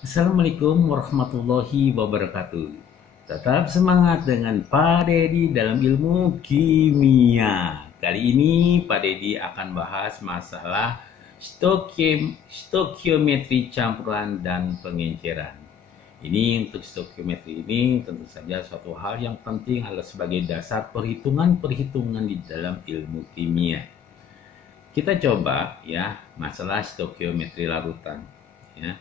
Assalamualaikum warahmatullahi wabarakatuh. Tetap semangat dengan Pak Dedi dalam ilmu kimia. Kali ini Pak Dedi akan bahas masalah stokiometri campuran dan pengenceran. Ini untuk stokiometri ini tentu saja suatu hal yang penting adalah sebagai dasar perhitungan-perhitungan di dalam ilmu kimia. Kita coba ya masalah stokiometri larutan ya.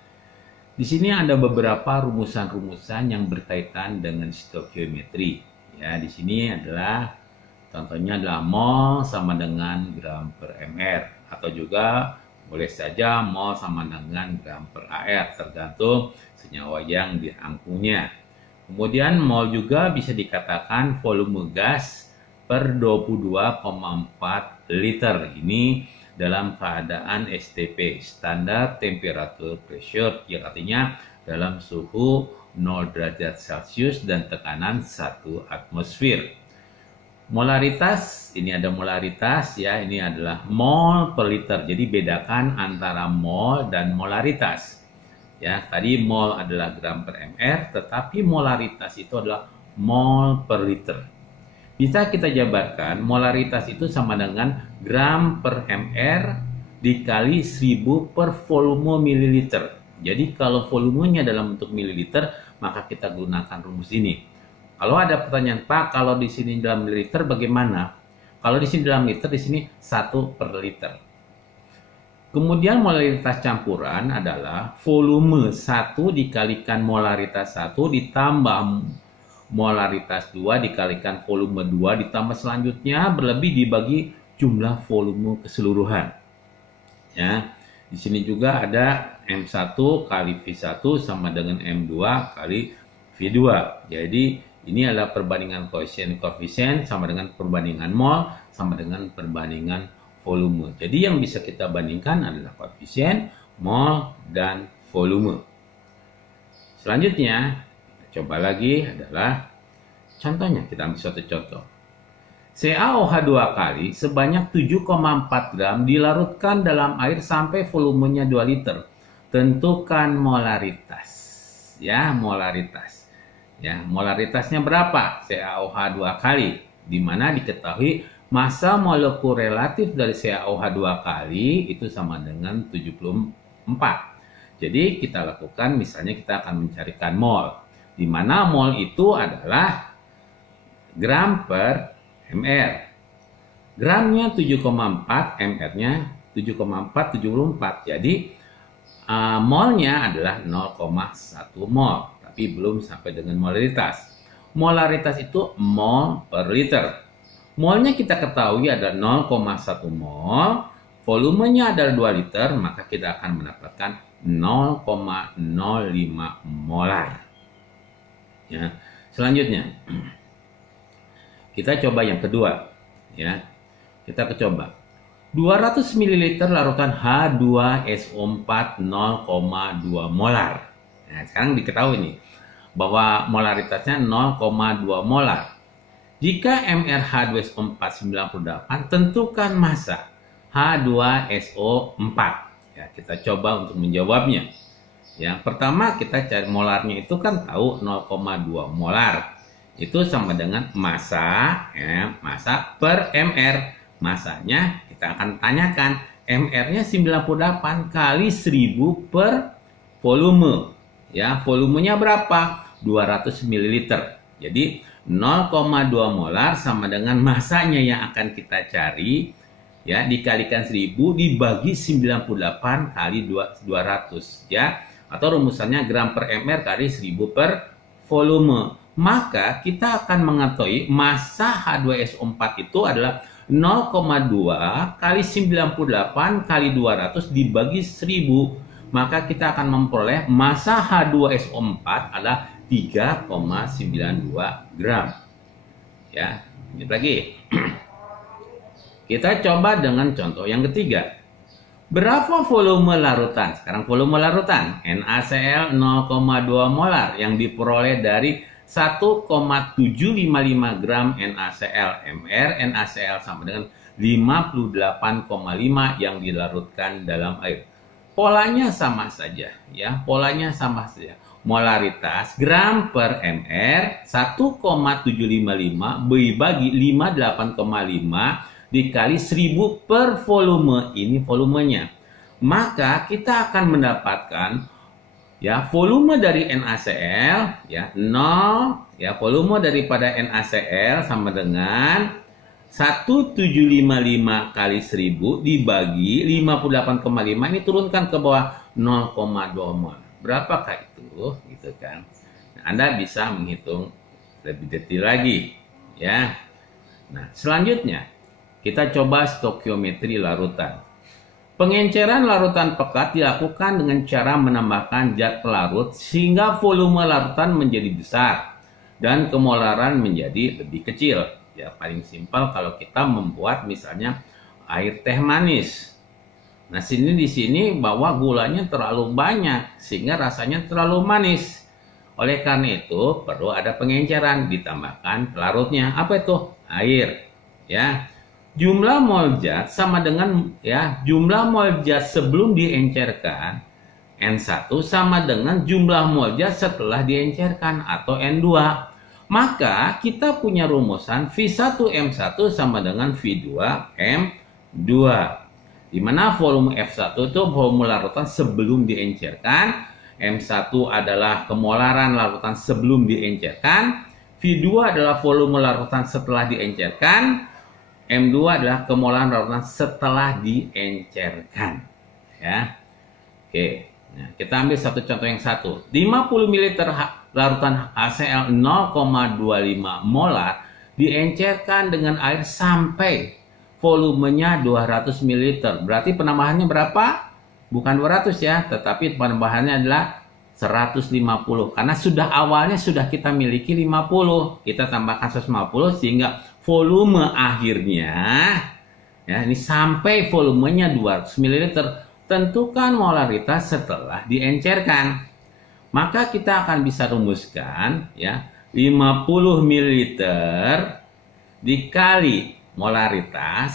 Di sini ada beberapa rumusan-rumusan yang berkaitan dengan stokiometri. Ya, di sini adalah contohnya adalah mol sama dengan gram per mr atau juga boleh saja mol sama dengan gram per ar tergantung senyawa yang diangkunya. Kemudian mol juga bisa dikatakan volume gas per 22,4 liter. Ini dalam keadaan STP, standar temperature pressure, yang artinya dalam suhu 0 derajat Celcius dan tekanan 1 atmosfer. Molaritas, ini ada molaritas ya, ini adalah mol per liter. Jadi bedakan antara mol dan molaritas. Ya, tadi mol adalah gram per mr, tetapi molaritas itu adalah mol per liter. Bisa kita jabarkan molaritas itu sama dengan gram per mr dikali 1000 per volume mililiter. Jadi kalau volumenya dalam bentuk mililiter, maka kita gunakan rumus ini. Kalau ada pertanyaan, Pak, kalau di sini dalam mililiter bagaimana? Kalau di sini dalam liter, di sini 1 per liter. Kemudian molaritas campuran adalah volume 1 dikalikan molaritas 1 ditambah molaritas 2 dikalikan volume 2 ditambah selanjutnya berlebih dibagi jumlah volume keseluruhan. Ya. Di sini juga ada M1 kali V1 sama dengan M2 kali V2. Jadi ini adalah perbandingan koefisien sama dengan perbandingan mol sama dengan perbandingan volume. Jadi yang bisa kita bandingkan adalah koefisien, mol, dan volume. Selanjutnya coba lagi adalah contohnya, kita ambil suatu contoh. CaOH 2 kali sebanyak 7,4 gram dilarutkan dalam air sampai volumenya 2 liter. Tentukan molaritas. Ya, molaritas. Ya, molaritasnya berapa? CaOH 2 kali, di mana diketahui massa molekul relatif dari CaOH 2 kali itu sama dengan 74. Jadi kita lakukan, misalnya kita akan mencarikan mol, di mana mol itu adalah gram per mr. Gramnya 7,4, mr-nya 7,474. Jadi molnya adalah 0,1 mol, tapi belum sampai dengan molaritas. Molaritas itu mol per liter. Molnya kita ketahui adalah 0,1 mol, volumenya adalah 2 liter, maka kita akan mendapatkan 0,05 molar. Ya. Selanjutnya kita coba yang kedua ya. Kita coba 200 ml larutan H2SO4 0,2 molar. Nah, sekarang diketahui nih bahwa molaritasnya 0,2 molar. Jika MrH2SO4 98, tentukan massa H2SO4. Ya, kita coba untuk menjawabnya. Ya, pertama kita cari molarnya itu kan tahu 0,2 molar. Itu sama dengan massa, ya, massa per mr. Massanya kita akan tanyakan, mr-nya 98 kali 1000 per volume. Ya, volumenya berapa? 200 ml. Jadi 0,2 molar sama dengan massanya yang akan kita cari, ya, dikalikan 1000 dibagi 98 kali 200, ya. Atau rumusannya gram per mr kali 1000 per volume. Maka kita akan mengetahui massa H2SO4 itu adalah 0,2 kali 98 kali 200 dibagi 1000. Maka kita akan memperoleh massa H2SO4 adalah 3,92 gram. Ya, ini lagi. Kita coba dengan contoh yang ketiga. Berapa volume larutan? Sekarang volume larutan NaCl 0,2 molar yang diperoleh dari 1,755 gram NaCl mr. NaCl sama dengan 58,5 yang dilarutkan dalam air. polanya sama saja, ya, polanya sama saja. Molaritas gram per mr 1,755 dibagi 58,5 dikali 1000 per volume, ini volumenya. Maka kita akan mendapatkan, ya, volume dari NaCl, ya, 0, ya, volume daripada NaCl sama dengan 1755 kali 1000 dibagi 58,5, ini turunkan ke bawah 0,2 mol. Berapakah itu? Gitu kan. Nah, Anda bisa menghitung lebih detail lagi, ya. Nah, selanjutnya kita coba stokiometri larutan. Pengenceran larutan pekat dilakukan dengan cara menambahkan zat pelarut sehingga volume larutan menjadi besar dan kemolaran menjadi lebih kecil. Ya, paling simpel kalau kita membuat misalnya air teh manis. Nah, di sini bahwa gulanya terlalu banyak sehingga rasanya terlalu manis. Oleh karena itu perlu ada pengenceran, ditambahkan pelarutnya. Apa itu? Air. Ya. Jumlah mol zat sama dengan, ya, jumlah mol zat sebelum diencerkan N1 sama dengan jumlah mol zat setelah diencerkan atau N2. Maka kita punya rumusan V1M1 sama dengan V2M2. Di mana volume F1 itu volume larutan sebelum diencerkan, M1 adalah kemolaran larutan sebelum diencerkan, V2 adalah volume larutan setelah diencerkan, M2 adalah kemolaran larutan setelah diencerkan. Ya. Oke. Nah, kita ambil satu contoh yang satu. 50 ml larutan HCl 0,25 molar diencerkan dengan air sampai volumenya 200 ml. Berarti penambahannya berapa? Bukan 200 ya, tetapi penambahannya adalah 150. Karena awalnya sudah kita miliki 50. Kita tambahkan 150 sehingga volume akhirnya, ya, ini sampai volumenya 200 ml. Tentukan molaritas setelah diencerkan. Maka kita akan bisa rumuskan, ya, 50 ml dikali molaritas,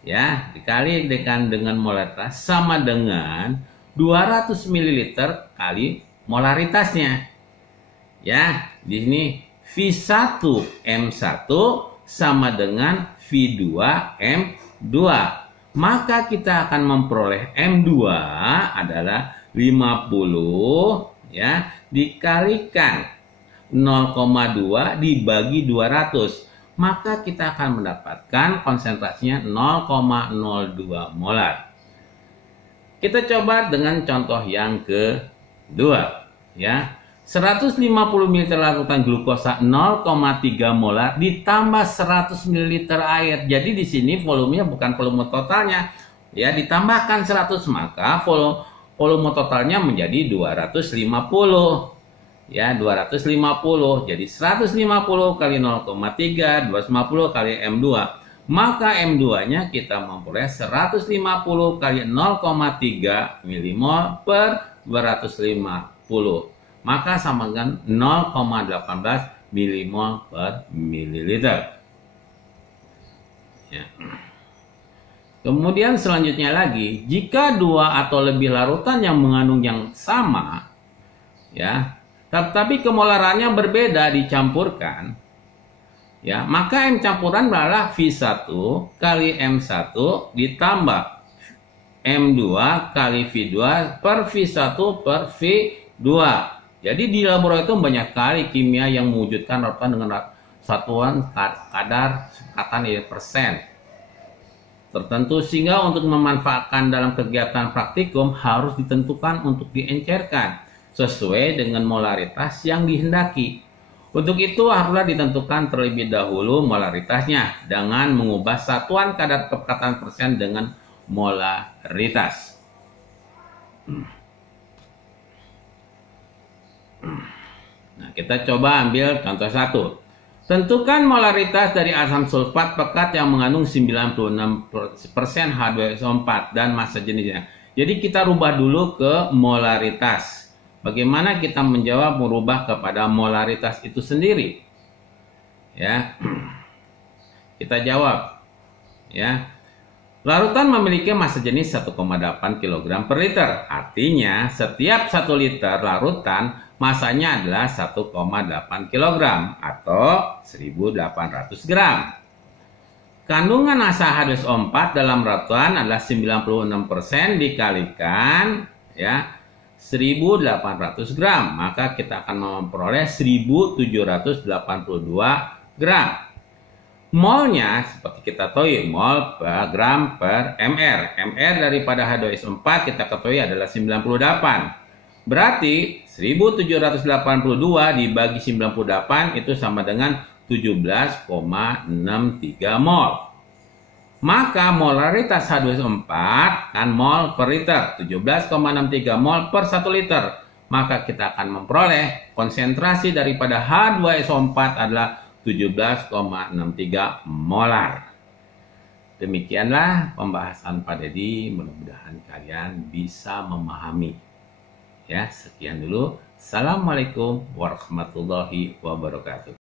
ya, dikali dengan molaritas sama dengan 200 ml kali molaritasnya. Ya, di sini V1M1 sama dengan V2M2. Maka kita akan memperoleh M2 adalah 50, ya, dikalikan 0,2 dibagi 200. Maka kita akan mendapatkan konsentrasinya 0,02 molar. Kita coba dengan contoh yang kedua, ya. 150 ml larutan glukosa 0,3 molar ditambah 100 ml air. Jadi di sini volumenya bukan volume totalnya, ya, ditambahkan 100, maka volume totalnya menjadi 250. Ya, 250. Jadi 150 kali 0,3, 250 kali M2. Maka M2-nya kita memperoleh 150 kali 0,3 milimol per 250. Maka sama dengan 0,18 milimol per mililiter. Ya. Kemudian selanjutnya lagi, jika dua atau lebih larutan yang mengandung yang sama, ya, tapi kemolarannya berbeda dicampurkan, ya, maka M campuran adalah V1 kali M1 ditambah M2 kali V2 per V1 per V2. Jadi di laboratorium banyak kali kimia yang mewujudkan larutan dengan satuan kadar sepakatan persen tertentu, sehingga untuk memanfaatkan dalam kegiatan praktikum harus ditentukan untuk diencerkan sesuai dengan molaritas yang dihendaki. Untuk itu haruslah ditentukan terlebih dahulu molaritasnya dengan mengubah satuan kadar kepekatan persen dengan molaritas. Nah, kita coba ambil contoh satu. Tentukan molaritas dari asam sulfat pekat yang mengandung 96% H2SO4 dan massa jenisnya. Jadi kita rubah dulu ke molaritas. Bagaimana kita menjawab merubah kepada molaritas itu sendiri? Ya. Kita jawab. Ya. Larutan memiliki massa jenis 1,8 kg per liter. Artinya, setiap 1 liter larutan massanya adalah 1,8 kg atau 1.800 gram. Kandungan massa H2SO4 dalam larutan adalah 96% dikalikan 1.800 gram. Maka kita akan memperoleh 1.782 gram. Molnya seperti kita ketahui mol per gram per mr. Mr daripada H2SO4 kita ketahui adalah 98. Berarti 1782 dibagi 98 itu sama dengan 17,63 mol. Maka molaritas H2SO4 kan mol per liter, 17,63 mol per 1 liter. Maka kita akan memperoleh konsentrasi daripada H2SO4 adalah 17,63 molar. Demikianlah pembahasan Pak Dedi, mudah-mudahan kalian bisa memahami. Ya, sekian dulu. Assalamualaikum warahmatullahi wabarakatuh.